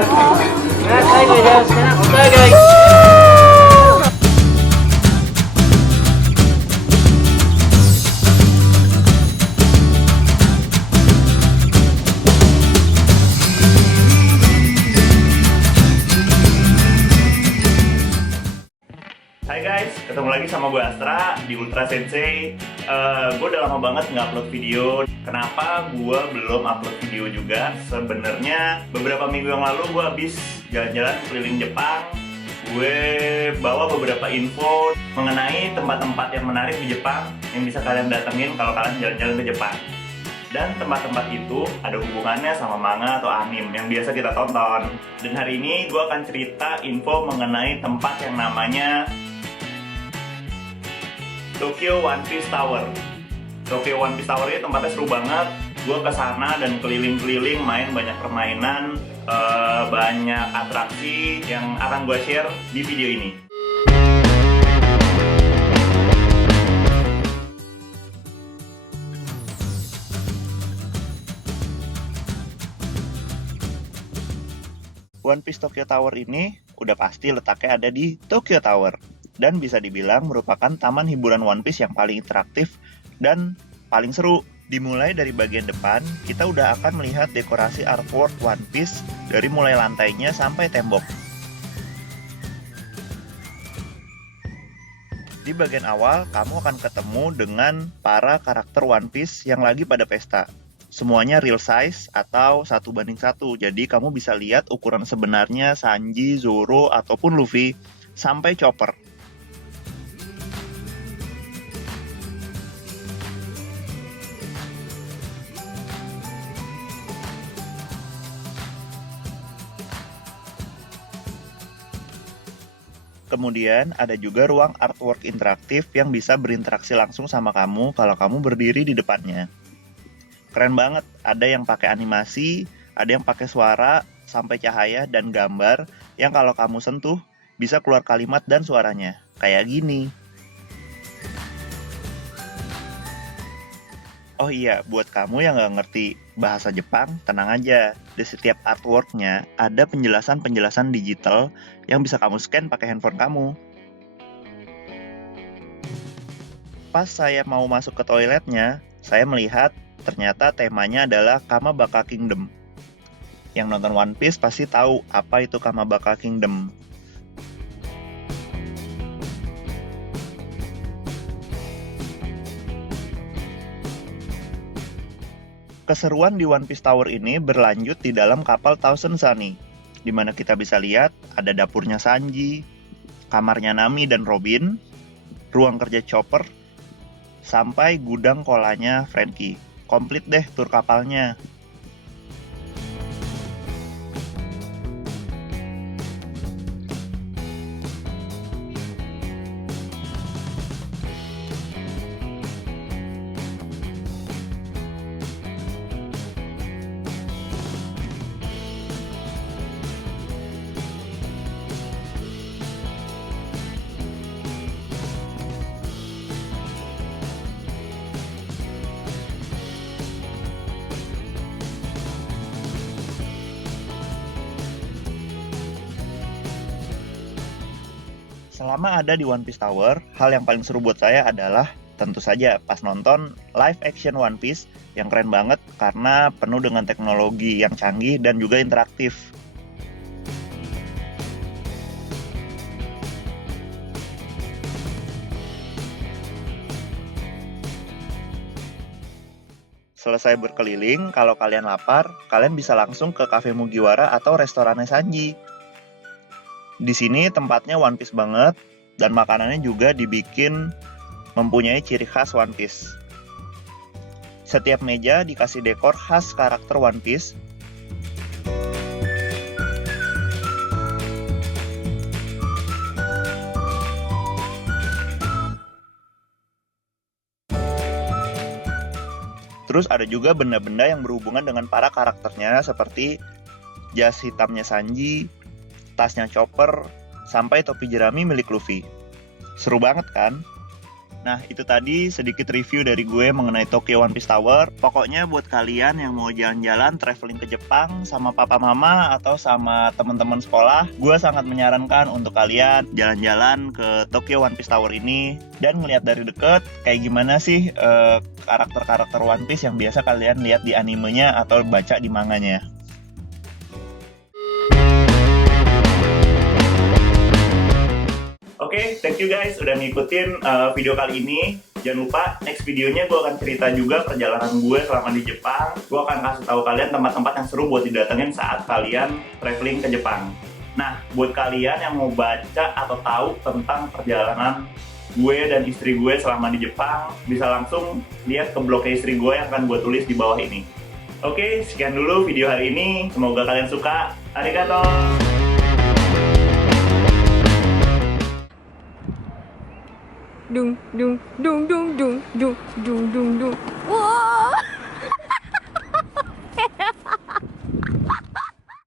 Oke guys. Hai guys, ketemu lagi sama gue Astra di Ultra Sensei. Gue udah lama banget nggak upload video. Kenapa gue belum upload video juga? Sebenarnya beberapa minggu yang lalu gue habis jalan-jalan keliling Jepang. Gue bawa beberapa info mengenai tempat-tempat yang menarik di Jepang yang bisa kalian datengin kalau kalian jalan-jalan ke Jepang. Dan tempat-tempat itu ada hubungannya sama manga atau anime yang biasa kita tonton. Dan hari ini gue akan cerita info mengenai tempat yang namanya Tokyo One Piece Tower. Tokyo One Piece Tower ini tempatnya seru banget. Gue kesana dan keliling-keliling, main banyak permainan, banyak atraksi yang akan gue share di video ini. One Piece Tokyo Tower ini udah pasti letaknya ada di Tokyo Tower. Dan bisa dibilang merupakan taman hiburan One Piece yang paling interaktif dan paling seru. Dimulai dari bagian depan, kita udah akan melihat dekorasi artwork One Piece dari mulai lantainya sampai tembok. Di bagian awal, kamu akan ketemu dengan para karakter One Piece yang lagi pada pesta. Semuanya real size atau 1:1, jadi kamu bisa lihat ukuran sebenarnya Sanji, Zoro, ataupun Luffy, sampai Chopper. Kemudian ada juga ruang artwork interaktif yang bisa berinteraksi langsung sama kamu kalau kamu berdiri di depannya. Keren banget, ada yang pakai animasi, ada yang pakai suara, sampai cahaya dan gambar yang kalau kamu sentuh bisa keluar kalimat dan suaranya. Kayak gini. Oh iya, buat kamu yang nggak ngerti bahasa Jepang, tenang aja. Di setiap artworknya ada penjelasan-penjelasan digital yang bisa kamu scan pakai handphone kamu. Pas saya mau masuk ke toiletnya, saya melihat ternyata temanya adalah Kamabaka Kingdom. Yang nonton One Piece pasti tahu apa itu Kamabaka Kingdom. Keseruan di One Piece Tower ini berlanjut di dalam kapal Thousand Sunny, di mana kita bisa lihat ada dapurnya Sanji, kamarnya Nami dan Robin, ruang kerja Chopper, sampai gudang kolanya Franky. Komplit deh tur kapalnya. Selama ada di One Piece Tower, hal yang paling seru buat saya adalah tentu saja pas nonton live action One Piece yang keren banget karena penuh dengan teknologi yang canggih dan juga interaktif. Selesai berkeliling, kalau kalian lapar, kalian bisa langsung ke Cafe Mugiwara atau restorannya Sanji. Di sini tempatnya One Piece banget, dan makanannya juga dibikin mempunyai ciri khas One Piece. Setiap meja dikasih dekor khas karakter One Piece. Terus ada juga benda-benda yang berhubungan dengan para karakternya seperti jas hitamnya Sanji, tasnya Chopper, sampai topi jerami milik Luffy. Seru banget kan? Nah, itu tadi sedikit review dari gue mengenai Tokyo One Piece Tower. Pokoknya buat kalian yang mau jalan-jalan traveling ke Jepang sama papa mama atau sama teman-teman sekolah, gue sangat menyarankan untuk kalian jalan-jalan ke Tokyo One Piece Tower ini dan ngeliat dari deket kayak gimana sih karakter-karakter One Piece yang biasa kalian lihat di animenya atau baca di manganya. Oke, thank you guys udah ngikutin video kali ini. Jangan lupa next videonya gue akan cerita juga perjalanan gue selama di Jepang. Gue akan kasih tahu kalian tempat-tempat yang seru buat didatengin saat kalian traveling ke Jepang. Nah, buat kalian yang mau baca atau tahu tentang perjalanan gue dan istri gue selama di Jepang, bisa langsung lihat ke blog istri gue yang akan gue tulis di bawah ini. Oke, sekian dulu video hari ini. Semoga kalian suka. Arigato! Dung dung dung dung dung dung dung dung dung.